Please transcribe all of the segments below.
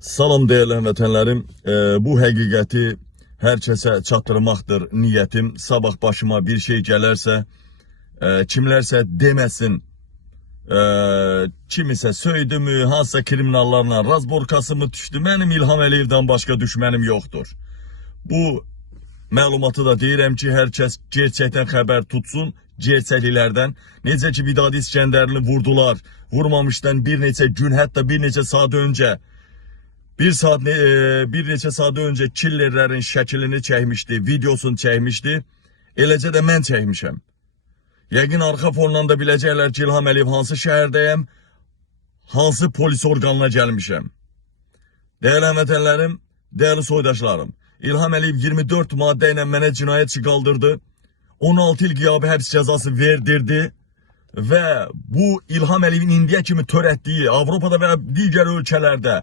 Salam değerli həmvətənlərim. Bu həqiqəti hər kəsə çatdırmaqdır niyyətim. Sabah başıma bir şey gələrsə, kimlərsə deməsin, kimisə söydümü, hansısa kriminallarla razborkası mı düşdü, mənim İlham Əliyevdən başqa düşmənim yoxdur. Bu məlumatı da deyirəm ki, hər kəs gerçəkdən xəbər tutsun, gerçəkliklərdən. Necə ki, Vidadi İskəndərini vurdular, vurmamışdan bir neçə gün, hətta bir neçə saat öncə, bir neçə saat öncə killerlərin şəklini çəkmişdi, videosunu çəkmişdi. Eləcə də mən çəkmişəm. Yəqin arxa fondan da biləcəklər ki, İlham Əliyev hansı şəhərdəyəm, hansı polis orqanına gəlmişəm. Dəyərli həmvətənlərim, dəyərli soydaşlarım, İlham Əliyev 24 maddə ilə mənə cinayət qaldırdı. 16 il qiyabi həbs cəzası verdirdi və bu İlham Əliyevin indiyə kimi törətdiyi Avropada və digər ölkələrdə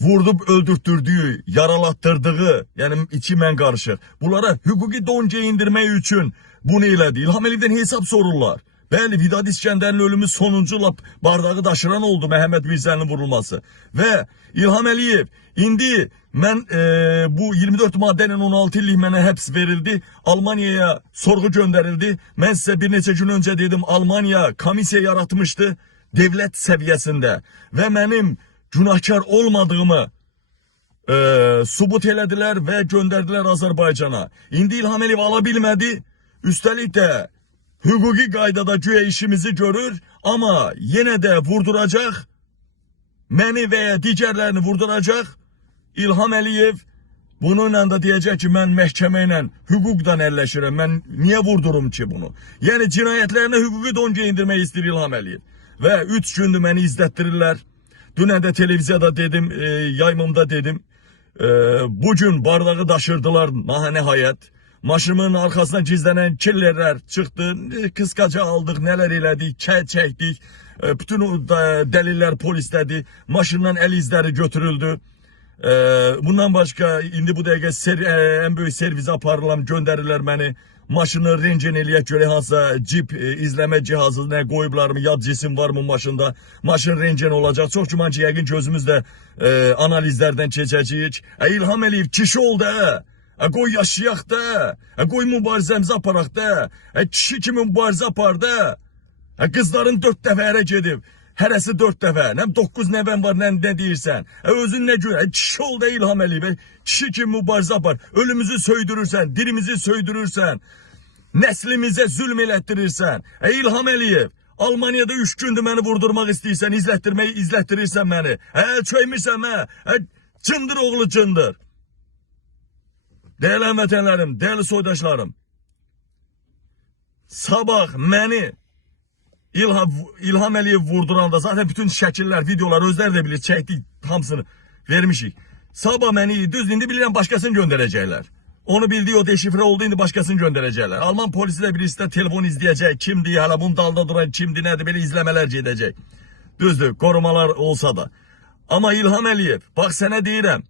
vurdub öldürtdürdüyü, yaralatdırdığı, yəni içi mən qarışıq, bunlara hüquqi don geyindirmək üçün bunu elədi. İlham Əliyevdən hesab sorurlar. Bəli, Vidadi İskəndərin ölümü sonuncu bardağı daşıran oldu Məhəmməd Mirzəlinin vurulması. Və İlham Əliyev, indi mən bu 24 maddə ilə 16 illik mənə həbs verildi, Almaniyaya sorğu göndərildi. Mən sizə bir neçə gün öncə dedim, Almaniya komissiya yaratmışdı devlət səviyyəsində və mənim günahkar olmadığımı subut elədilər və göndərdilər Azərbaycana. İndi İlham Əliyev ala bilmədi, üstəlik də hüquqi qaydada güya işimizi görür, amma yenə də vurduracaq, məni və ya digərlərini vurduracaq. İlham Əliyev bununla da deyəcək ki, mən məhkəmə ilə hüquqdan əlləşirəm, mən niyə vurdurum ki bunu? Yəni cinayətlərinə hüquqi don geyindirmək istəyir İlham Əliyev. Və 3 gündür məni izlətdirirlər. Dünən də televiziyada dedim, yaymımda dedim, bugün bardağı daşırdılar nəhayət. Maşımın arkasına gizlenen killerler çıktı, kıskaca aldık, neler elədik, çəkdik, bütün deliller polislədi, maşından el izləri götürüldü. Bundan başka indi bu dəqiqə en büyük servise aparıram, göndərirlər məni. Maşını rencen eləyək görə hansısa cip izləmə cihazı nə qoyublar mı, yad cisim var mı maşında, maşın rencen olacaq. Çox güman ki, yəqin gözümüzdə analizlərdən keçəcəyik. İlham Əliyev kişi oldu qoy yaşayaq da, qoy mübarizəmizi aparaq da, kişi kimi mübarizə apar da. Qızların 4 dəfə ərə gedib, hərəsi 4 dəfə, nə 9 nəvən var, nə deyirsən. Özün nə gör, kişi oldu İlham Əliyev, kişi kimi mübarizə apar, ölümüzü söydürürsən, dirimizi söydürürsən, nəslimizə zülm elətdirirsən. İlham Əliyev, Almaniyada 3 gündür məni vurdurmaq istəyirsən, izlətdirirsən məni, çöymirsən cındır oğlu cındır. Değerli həmvətənlərim, değerli soydaşlarım, sabah məni İlham Əliyev vurduranda zaten bütün şəkillər, videolar özləri də bilir, çəkdik, hamısını vermişik. Sabah məni düz indi bilirəm başkasını göndərəcəklər. Onu bildiği o deşifre oldu, indi başkasını göndərəcəklər. Alman polisi də birisi də telefon izləyəcək, kimdir, hala bunun dalda duran kimdir, nədir, belə izləmələr gedəcək. Düzdür, korumalar olsa da. Amma İlham Əliyev, bax sənə deyirəm,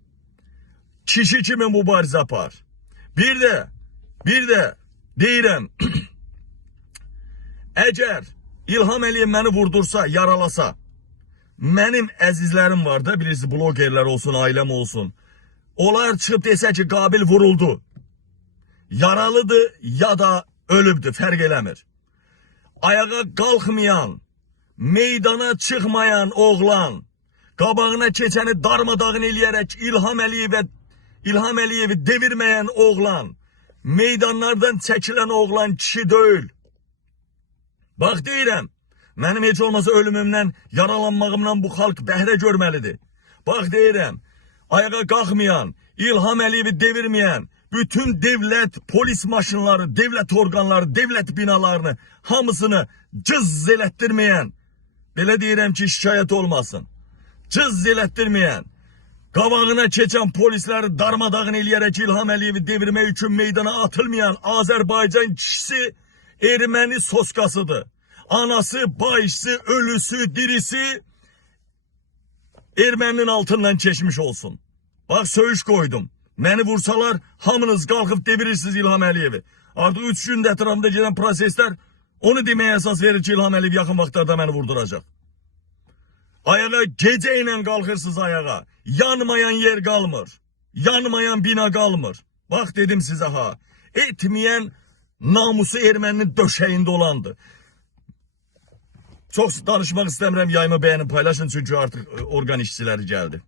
kişi kimi mübarizə apar. Bir də deyirəm, əgər İlham Əliyev məni vurdursa, yaralasa, mənim əzizlərim var da, bilirsiniz, blogerlər olsun, ailəm olsun. Onlar çıxıb desə ki, Qabil vuruldu, yaralıdır ya da ölübdür, fərq eləmir. Ayağa qalxmayan, meydana çıxmayan oğlan, qabağına keçəni darmadağın eləyərək İlham Əliyevi devirməyən oğlan, meydanlardan çəkilən oğlan kişi deyil. Bax deyirəm, mənim heç olmasa ölümümdən, yaralanmağımdan bu xalq bəhrə görməlidir. Bax deyirəm, ayağa qalxmayan, İlham Əliyevi devirməyən, bütün devlət, polis maşınları, devlət orqanları, devlət binalarını, hamısını cız elətdirməyən, belə deyirəm ki, şikayət olmasın, cız elətdirməyən, qabağına keçən polisləri darmadağın eləyərək İlham Əliyevi devirmək üçün meydana atılmayan Azərbaycan kişisi erməni soskasıdır. Anası, bayısı, ölüsü, dirisi erməninin altından keçmiş olsun. Bax, söyüş koydum. Məni vursalar, hamınız qalxıb devirirsiniz İlham Əliyevi. Artıq 3 gündə ətrafında gedən proseslər onu deməyə əsas verir ki, İlham Əliyev yaxın vaxtlarda məni vurduracaq. Ayağa gece ilə qalxırsınız ayağa. Yanmayan yer qalmır. Yanmayan bina qalmır. Bax dedim sizə ha. Etməyən namusu erməninin döşəyində olandı. Çox danışmaq istəmirəm, yayımı bəyənin, paylaşın çünki artıq orqan işçiləri gəldi.